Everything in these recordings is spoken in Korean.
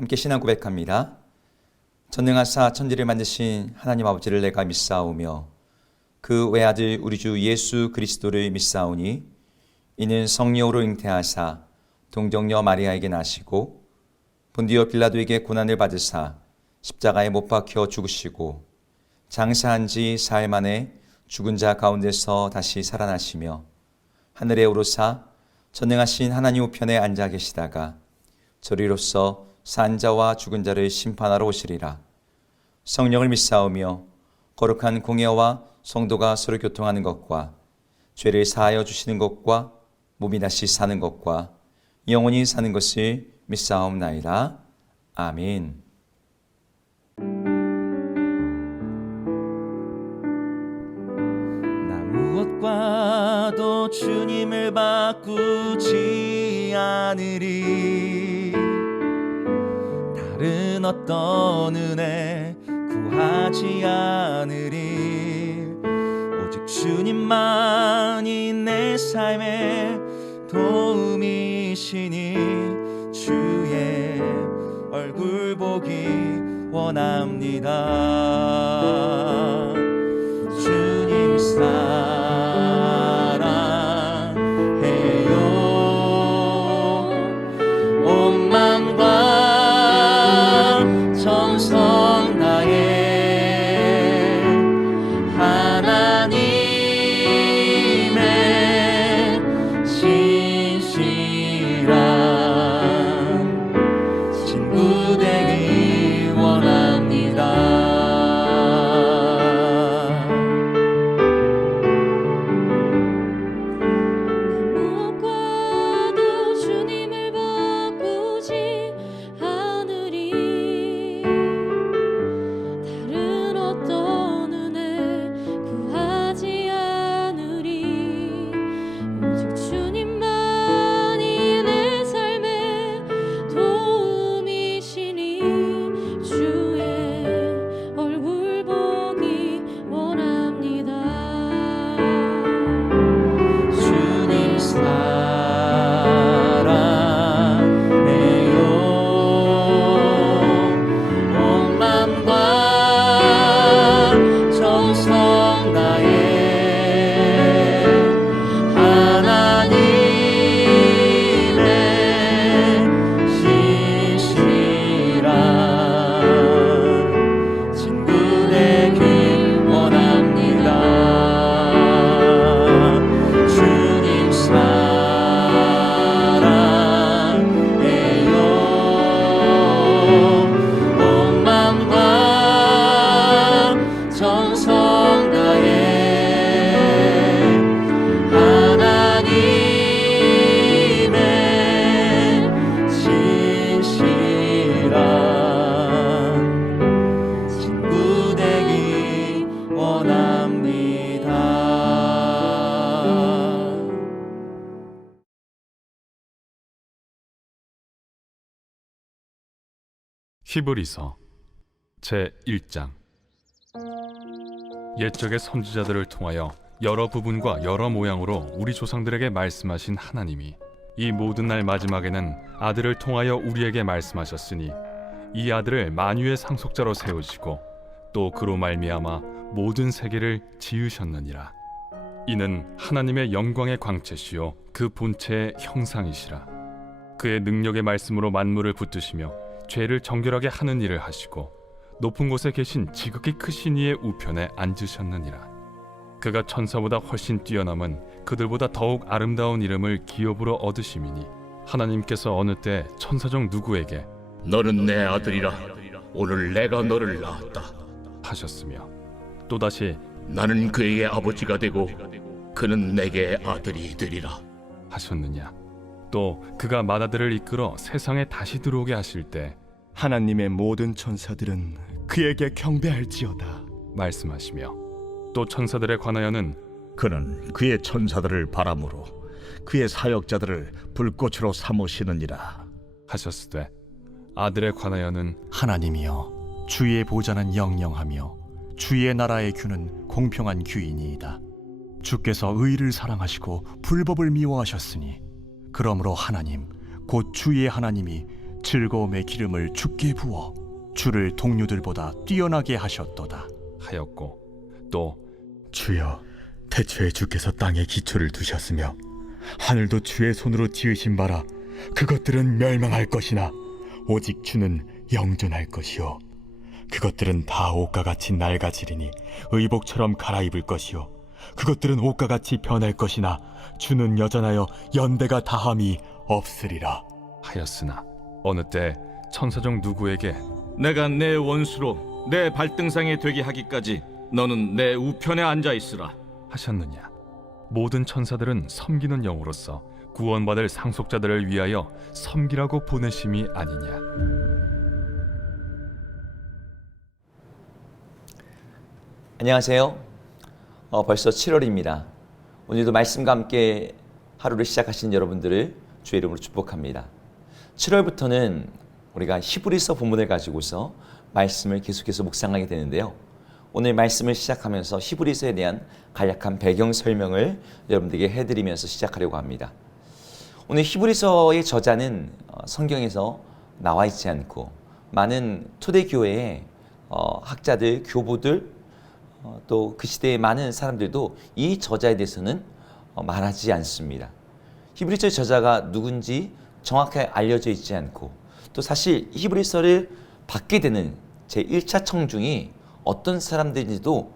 함께 신앙 고백합니다. 전능하사 천지를 만드신 하나님 아버지를 내가 믿사오며 그 외아들 우리 주 예수 그리스도를 믿사오니 이는 성령으로 잉태하사 동정녀 마리아에게 나시고 본디오 빌라도에게 고난을 받으사 십자가에 못 박혀 죽으시고 장사한 지 사흘 만에 죽은 자 가운데서 다시 살아나시며 하늘에 오르사 전능하신 하나님 우편에 앉아 계시다가 저리로서 산 자와 죽은 자를 심판하러 오시리라. 성령을 믿사오며 거룩한 공예와 성도가 서로 교통하는 것과 죄를 사하여 주시는 것과 몸이 다시 사는 것과 영원히 사는 것을 믿사옵나이다. 아멘. 나 무엇과도 주님을 바꾸지 않으리. 다른 어떤 은혜 구하지 않으리. 오직 주님만이 내 삶의 도움이시니 주의 얼굴 보기 원합니다. 주님 사랑해요. 온 맘과 정성 다해 하나님의 신실한 친구 되기 원합니다. 무엇과도 주님을 바꾸지 않으리. 다른 어떤 은혜 구하지 않으리. 오직 주님만이 내 삶의 도움이시니 주의 얼굴 보기 원합니다. 주님 사랑해요. 온 맘과 정성 다해 하나님의 신실한 친구 되기 원합니다. 주님 사랑해요. 온 맘과 정성 다해 하나님의 신실한 친구 되기 원합니다. 히브리서 제1장. 옛적의 선지자들을 통하여 여러 부분과 여러 모양으로 우리 조상들에게 말씀하신 하나님이 이 모든 날 마지막에는 아들을 통하여 우리에게 말씀하셨으니 이 아들을 만유의 상속자로 세우시고 또 그로 말미암아 모든 세계를 지으셨느니라. 이는 하나님의 영광의 광채시요 그 본체의 형상이시라. 그의 능력의 말씀으로 만물을 붙드시며 죄를 정결하게 하는 일을 하시고 높은 곳에 계신 지극히 크신 이의 우편에 앉으셨느니라. 그가 천사보다 훨씬 뛰어남은 그들보다 더욱 아름다운 이름을 기업으로 얻으심이니 하나님께서 어느 때 천사 중 누구에게 너는 내 아들이라 오늘 내가 너를 낳았다. 하셨으며 또다시 나는 그에게 아버지가 되고 그는 내게 아들이 되리라. 하셨느냐. 또 그가 맏아들을 이끌어 세상에 다시 들어오게 하실 때 하나님의 모든 천사들은 그에게 경배할지어다. 말씀하시며 또 천사들에 관하여는 그는 그의 천사들을 바람으로 그의 사역자들을 불꽃으로 삼으시느니라 하셨으되 아들에 관하여는 하나님이여 주의 보좌는 영영하며 주의 나라의 규는 공평한 규이니이다. 주께서 의를 사랑하시고 불법을 미워하셨으니 그러므로 하나님 곧 주의 하나님이 즐거움의 기름을 주께 부어 주를 동료들보다 뛰어나게 하셨도다 하였고 또 주여, 태초에 주께서 땅에 기초를 두셨으며 하늘도 주의 손으로 지으신 바라. 그것들은 멸망할 것이나 오직 주는 영존할 것이요, 그것들은 다 옷과 같이 낡아지리니 의복처럼 갈아입을 것이요, 그것들은 옷과 같이 변할 것이나 주는 여전하여 연대가 다함이 없으리라. 하였으나 어느 때 천사 중 누구에게 내가 내 원수로 내 발등상에 되게 하기까지 너는 내 우편에 앉아 있으라. 하셨느냐? 모든 천사들은 섬기는 영으로서 구원받을 상속자들을 위하여 섬기라고 보내심이 아니냐? 안녕하세요. 벌써 7월입니다. 오늘도 말씀과 함께 하루를 시작하신 여러분들을 주의 이름으로 축복합니다. 7월부터는 우리가 히브리서 본문을 가지고서 말씀을 계속해서 묵상하게 되는데요. 오늘 말씀을 시작하면서 히브리서에 대한 간략한 배경 설명을 여러분들에게 해드리면서 시작하려고 합니다. 오늘 히브리서의 저자는 성경에서 나와 있지 않고 많은 초대교회의 학자들, 교부들, 또 그 시대의 많은 사람들도 이 저자에 대해서는 말하지 않습니다. 히브리서의 저자가 누군지 정확하게 알려져 있지 않고, 또 사실 히브리서를 받게 되는 제1차 청중이 어떤 사람들인지도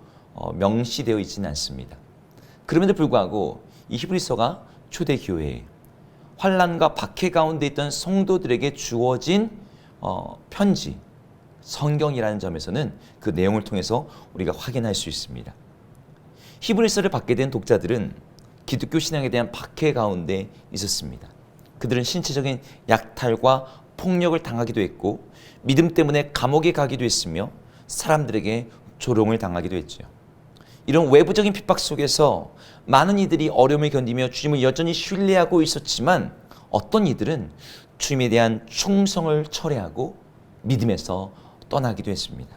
명시되어 있지는 않습니다. 그럼에도 불구하고 이 히브리서가 초대교회에 환난과 박해 가운데 있던 성도들에게 주어진 편지, 성경이라는 점에서는 그 내용을 통해서 우리가 확인할 수 있습니다. 히브리서를 받게 된 독자들은 기독교 신앙에 대한 박해 가운데 있었습니다. 그들은 신체적인 약탈과 폭력을 당하기도 했고, 믿음 때문에 감옥에 가기도 했으며 사람들에게 조롱을 당하기도 했죠. 이런 외부적인 핍박 속에서 많은 이들이 어려움을 견디며 주님을 여전히 신뢰하고 있었지만, 어떤 이들은 주님에 대한 충성을 철회하고 믿음에서 떠나기도 했습니다.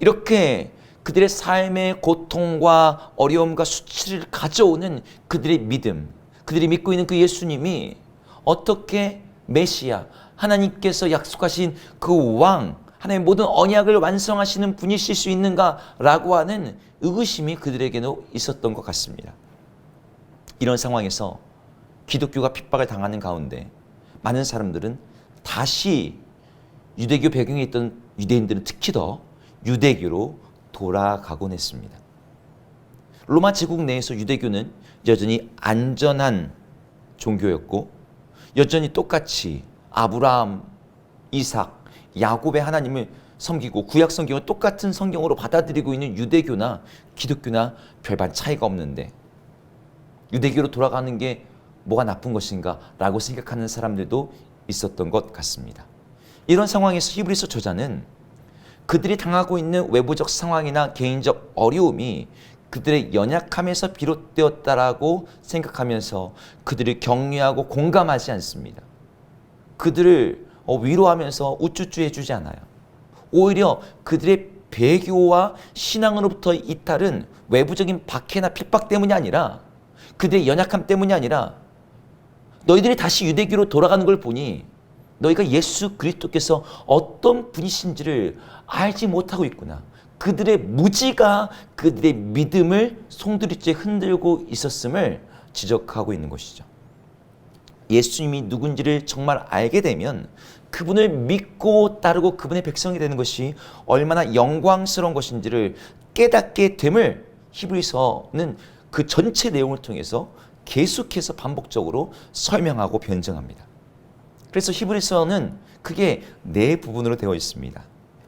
이렇게 그들의 삶의 고통과 어려움과 수치를 가져오는 그들의 믿음, 그들이 믿고 있는 그 예수님이 어떻게 메시아, 하나님께서 약속하신 그 왕, 하나님의 모든 언약을 완성하시는 분이실 수 있는가라고 하는 의구심이 그들에게도 있었던 것 같습니다. 이런 상황에서 기독교가 핍박을 당하는 가운데 많은 사람들은 다시 유대교 배경에 있던 유대인들은 특히 더 유대교로 돌아가곤 했습니다. 로마 제국 내에서 유대교는 여전히 안전한 종교였고, 여전히 똑같이 아브라함, 이삭, 야곱의 하나님을 섬기고 구약 성경을 똑같은 성경으로 받아들이고 있는 유대교나 기독교나 별반 차이가 없는데, 유대교로 돌아가는 게 뭐가 나쁜 것인가 라고 생각하는 사람들도 있었던 것 같습니다. 이런 상황에서 히브리서 저자는 그들이 당하고 있는 외부적 상황이나 개인적 어려움이 그들의 연약함에서 비롯되었다라고 생각하면서 그들을 격려하고 공감하지 않습니다. 그들을 위로하면서 우쭈쭈 해주지 않아요. 오히려 그들의 배교와 신앙으로부터 이탈은 외부적인 박해나 핍박 때문이 아니라, 그들의 연약함 때문이 아니라, 너희들이 다시 유대교로 돌아가는 걸 보니 너희가 예수 그리스도께서 어떤 분이신지를 알지 못하고 있구나. 그들의 무지가 그들의 믿음을 송두리째 흔들고 있었음을 지적하고 있는 것이죠. 예수님이 누군지를 정말 알게 되면 그분을 믿고 따르고 그분의 백성이 되는 것이 얼마나 영광스러운 것인지를 깨닫게 됨을 히브리서는 그 전체 내용을 통해서 계속해서 반복적으로 설명하고 변증합니다. 그래서 히브리서는 크게 네 부분으로 되어 있습니다.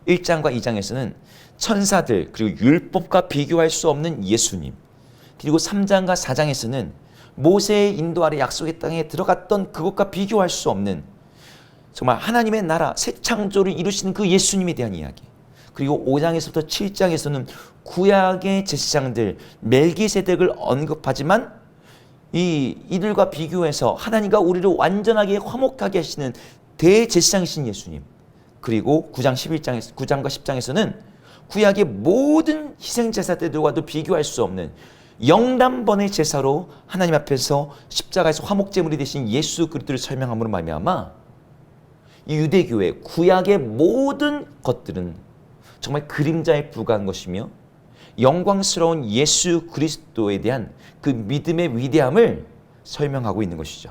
1장과 2장에서는 천사들 그리고 율법과 비교할 수 없는 예수님, 그리고 3장과 4장에서는 모세의 인도 아래 약속의 땅에 들어갔던 그것과 비교할 수 없는 정말 하나님의 나라 새 창조를 이루시는 그 예수님에 대한 이야기, 그리고 5장에서부터 7장에서는 구약의 제사장들 멜기세덱을 언급하지만 이들과 비교해서 하나님과 우리를 완전하게 화목하게 하시는 대제사장이신 예수님, 그리고 9장과 10장에서는 구약의 모든 희생제사들과도 비교할 수 없는 영단번의 제사로 하나님 앞에서 십자가에서 화목제물이 되신 예수 그리스도를 설명함으로 말미암아 이 유대교회 구약의 모든 것들은 정말 그림자에 불과한 것이며 영광스러운 예수 그리스도에 대한 그 믿음의 위대함을 설명하고 있는 것이죠.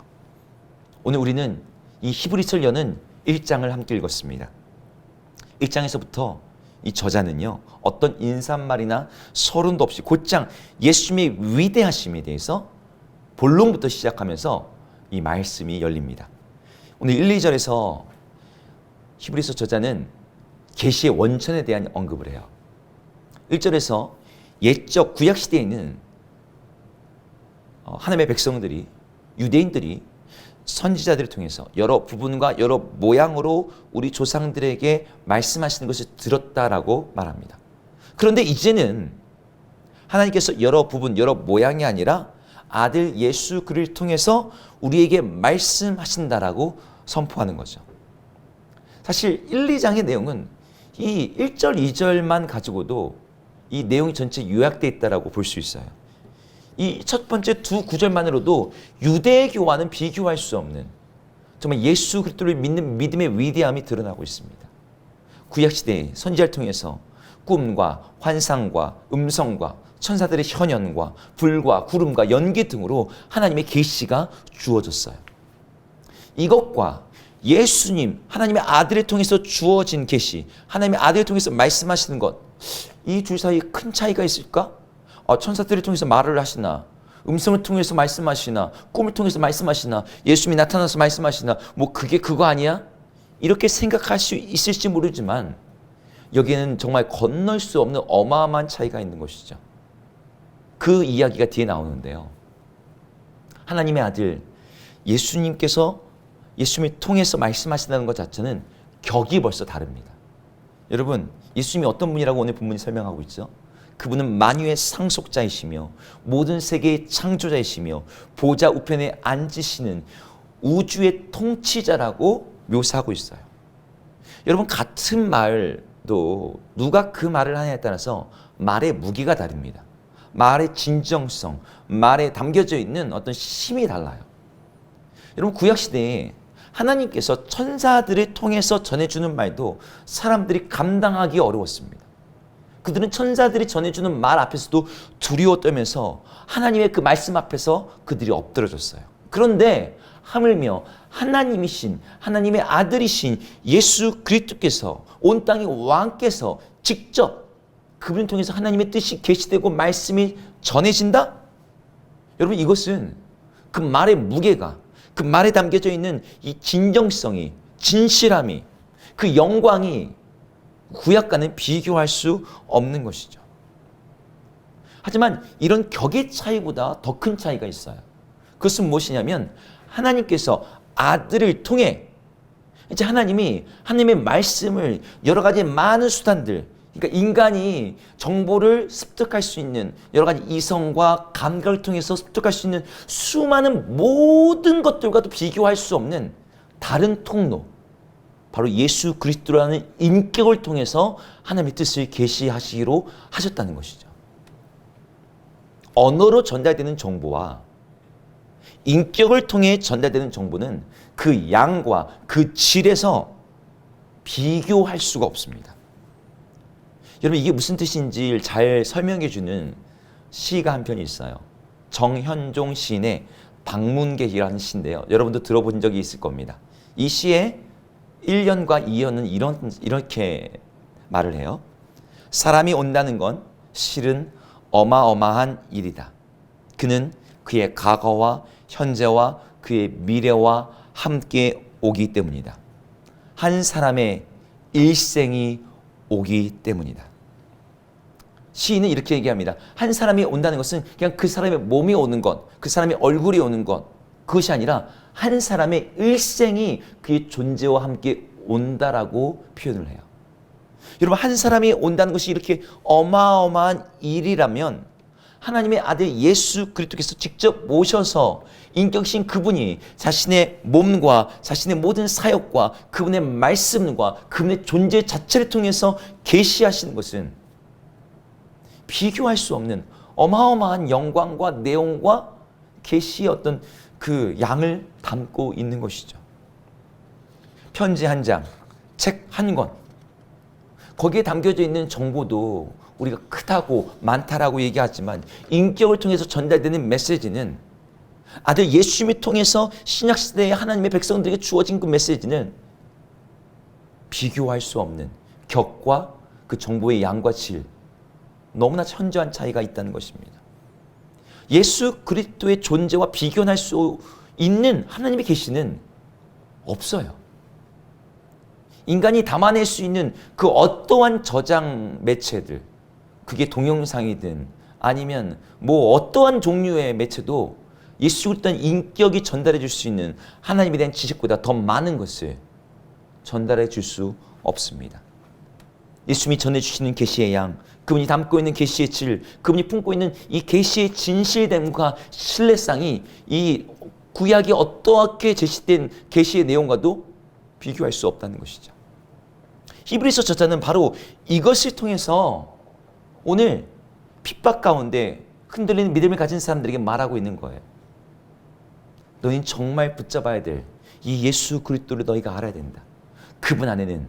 오늘 우리는 이 히브리서를 여는 1장을 함께 읽었습니다. 1장에서부터 이 저자는요, 어떤 인사말이나 서론도 없이 곧장 예수님의 위대하심에 대해서 본론부터 시작하면서 이 말씀이 열립니다. 오늘 1, 2절에서 히브리서 저자는 계시의 원천에 대한 언급을 해요. 1절에서 옛적 구약 시대에 있는 하나님의 백성들이, 유대인들이 선지자들을 통해서 여러 부분과 여러 모양으로 우리 조상들에게 말씀하시는 것을 들었다라고 말합니다. 그런데 이제는 하나님께서 여러 부분, 여러 모양이 아니라 아들 예수 그리스도를 통해서 우리에게 말씀하신다라고 선포하는 거죠. 사실 1, 2장의 내용은 이 1절, 2절만 가지고도 이 내용이 전체 요약되어 있다라고 볼 수 있어요. 이 첫 번째 두 구절만으로도 유대교와는 비교할 수 없는 정말 예수 그리스도를 믿는 믿음의 위대함이 드러나고 있습니다. 구약시대의 선지자를 통해서 꿈과 환상과 음성과 천사들의 현현과 불과 구름과 연기 등으로 하나님의 계시가 주어졌어요. 이것과 예수님, 하나님의 아들을 통해서 주어진 계시, 하나님의 아들을 통해서 말씀하시는 것, 이 둘 사이에 큰 차이가 있을까? 천사들을 통해서 말을 하시나, 음성을 통해서 말씀하시나, 꿈을 통해서 말씀하시나, 예수님이 나타나서 말씀하시나, 뭐 그게 그거 아니야? 이렇게 생각할 수 있을지 모르지만 여기에는 정말 건널 수 없는 어마어마한 차이가 있는 것이죠. 그 이야기가 뒤에 나오는데요. 하나님의 아들 예수님께서 예수님을 통해서 말씀하신다는 것 자체는 격이 벌써 다릅니다. 여러분, 예수님이 어떤 분이라고 오늘 본문이 설명하고 있죠? 그분은 만유의 상속자이시며 모든 세계의 창조자이시며 보좌 우편에 앉으시는 우주의 통치자라고 묘사하고 있어요. 여러분, 같은 말도 누가 그 말을 하냐에 따라서 말의 무게가 다릅니다. 말의 진정성, 말에 담겨져 있는 어떤 힘이 달라요. 여러분, 구약시대에 하나님께서 천사들을 통해서 전해주는 말도 사람들이 감당하기 어려웠습니다. 그들은 천사들이 전해주는 말 앞에서도 두려워 떨면서 하나님의 그 말씀 앞에서 그들이 엎드러졌어요. 그런데 하물며 하나님이신, 하나님의 아들이신 예수 그리스도께서, 온 땅의 왕께서 직접 그분을 통해서 하나님의 뜻이 계시되고 말씀이 전해진다? 여러분, 이것은 그 말의 무게가, 그 말에 담겨져 있는 이 진정성이, 진실함이, 그 영광이 구약과는 비교할 수 없는 것이죠. 하지만 이런 격의 차이보다 더 큰 차이가 있어요. 그것은 무엇이냐면 하나님께서 아들을 통해 이제 하나님이 하나님의 말씀을 여러 가지 많은 수단들, 그러니까 인간이 정보를 습득할 수 있는 여러 가지 이성과 감각을 통해서 습득할 수 있는 수많은 모든 것들과도 비교할 수 없는 다른 통로, 바로 예수 그리스도라는 인격을 통해서 하나님의 뜻을 계시하시기로 하셨다는 것이죠. 언어로 전달되는 정보와 인격을 통해 전달되는 정보는 그 양과 그 질에서 비교할 수가 없습니다. 여러분, 이게 무슨 뜻인지 잘 설명해 주는 시가 한 편이 있어요. 정현종 시인의 방문객이라는 시인데요. 여러분도 들어본 적이 있을 겁니다. 이 시의 1년과 2년은 이렇게 말을 해요. 사람이 온다는 건 실은 어마어마한 일이다. 그는 그의 과거와 현재와 그의 미래와 함께 오기 때문이다. 한 사람의 일생이 오기 때문이다. 시인은 이렇게 얘기합니다. 한 사람이 온다는 것은 그냥 그 사람의 몸이 오는 것, 그 사람의 얼굴이 오는 것, 그것이 아니라 한 사람의 일생이 그의 존재와 함께 온다라고 표현을 해요. 여러분, 한 사람이 온다는 것이 이렇게 어마어마한 일이라면 하나님의 아들 예수 그리스도께서 직접 모셔서 인격신 그분이 자신의 몸과 자신의 모든 사역과 그분의 말씀과 그분의 존재 자체를 통해서 계시하시는 것은 비교할 수 없는 어마어마한 영광과 내용과 계시의 어떤 그 양을 담고 있는 것이죠. 편지 한 장, 책 한 권, 거기에 담겨져 있는 정보도 우리가 크다고 많다라고 얘기하지만 인격을 통해서 전달되는 메시지는, 아들 예수님을 통해서 신약시대의 하나님의 백성들에게 주어진 그 메시지는 비교할 수 없는 격과 그 정보의 양과 질, 너무나 천저한 차이가 있다는 것입니다. 예수 그리스도의 존재와 비교할 수 있는 하나님의 계시는 없어요. 인간이 담아낼 수 있는 그 어떠한 저장 매체들, 그게 동영상이든 아니면 뭐 어떠한 종류의 매체도 예수 그리스도의 인격이 전달해 줄 수 있는 하나님에 대한 지식보다 더 많은 것을 전달해 줄 수 없습니다. 예수님이 전해주시는 계시의 양, 그분이 담고 있는 계시의 질, 그분이 품고 있는 이 계시의 진실됨과 신뢰성이 이 구약이 어떻게 제시된 계시의 내용과도 비교할 수 없다는 것이죠. 히브리서 저자는 바로 이것을 통해서 오늘 핍박 가운데 흔들리는 믿음을 가진 사람들에게 말하고 있는 거예요. 너희는 정말 붙잡아야 될 이 예수 그리스도를 너희가 알아야 된다. 그분 안에는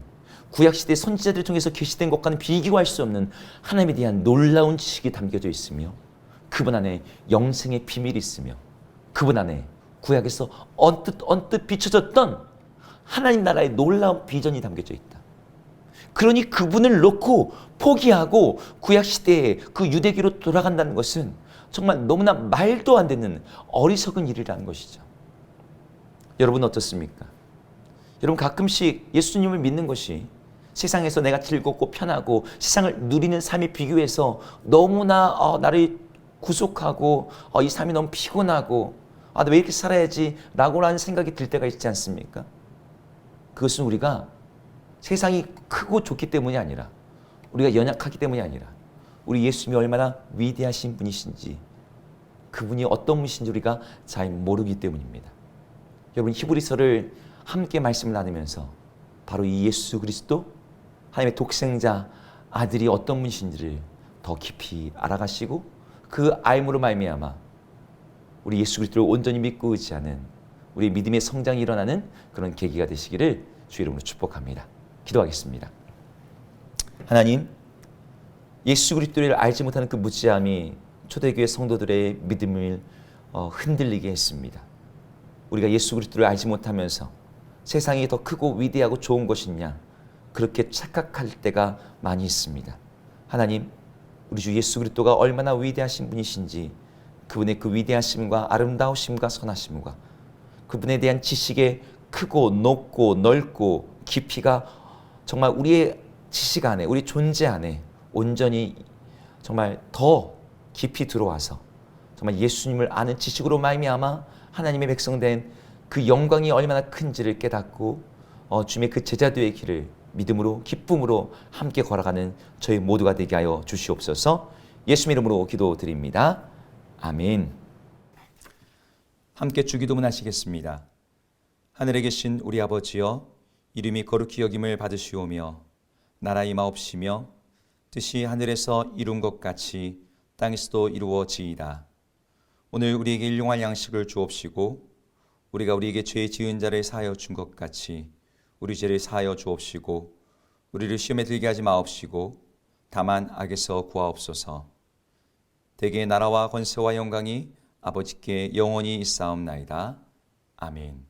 구약시대 선지자들을 통해서 계시된 것과는 비교할 수 없는 하나님에 대한 놀라운 지식이 담겨져 있으며, 그분 안에 영생의 비밀이 있으며, 그분 안에 구약에서 언뜻 비춰졌던 하나님 나라의 놀라운 비전이 담겨져 있다. 그러니 그분을 놓고 포기하고 구약시대의 그 유대교로 돌아간다는 것은 정말 너무나 말도 안 되는 어리석은 일이라는 것이죠. 여러분 어떻습니까? 여러분 가끔씩 예수님을 믿는 것이 세상에서 내가 즐겁고 편하고 세상을 누리는 삶에 비교해서 너무나 나를 구속하고 이 삶이 너무 피곤하고 나 왜 이렇게 살아야지 라고 하는 생각이 들 때가 있지 않습니까? 그것은 우리가 세상이 크고 좋기 때문이 아니라, 우리가 연약하기 때문이 아니라, 우리 예수님이 얼마나 위대하신 분이신지, 그분이 어떤 분이신지 우리가 잘 모르기 때문입니다. 여러분 히브리서를 함께 말씀을 나누면서 바로 이 예수 그리스도, 하나님의 독생자 아들이 어떤 분이신지를 더 깊이 알아가시고 그 알므로 말미암아 우리 예수 그리스도를 온전히 믿고 의지하는 우리 믿음의 성장이 일어나는 그런 계기가 되시기를 주의 이름으로 축복합니다. 기도하겠습니다. 하나님, 예수 그리스도를 알지 못하는 그 무지함이 초대교회 성도들의 믿음을 흔들리게 했습니다. 우리가 예수 그리스도를 알지 못하면서 세상이 더 크고 위대하고 좋은 것이냐, 그렇게 착각할 때가 많이 있습니다. 하나님, 우리 주 예수 그리스도가 얼마나 위대하신 분이신지, 그분의 그 위대하심과 아름다우심과 선하심과 그분에 대한 지식의 크고 높고 넓고 깊이가 정말 우리의 지식 안에, 우리 존재 안에 온전히 정말 더 깊이 들어와서 정말 예수님을 아는 지식으로 말미암아 하나님의 백성된 그 영광이 얼마나 큰지를 깨닫고 주님의 그 제자들의 길을 믿음으로 기쁨으로 함께 걸어가는 저희 모두가 되게 하여 주시옵소서. 예수님 이름으로 기도드립니다. 아멘. 함께 주기도문 하시겠습니다. 하늘에 계신 우리 아버지여, 이름이 거룩히 여김을 받으시오며 나라 임하옵시며 뜻이 하늘에서 이룬 것 같이 땅에서도 이루어지이다. 오늘 우리에게 일용할 양식을 주옵시고 우리가 우리에게 죄 지은 자를 사하여 준 것 같이 우리 죄를 사하여 주옵시고 우리를 시험에 들게 하지 마옵시고 다만 악에서 구하옵소서. 대개 나라와 권세와 영광이 아버지께 영원히 있사옵나이다. 아멘.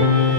주시옵소서.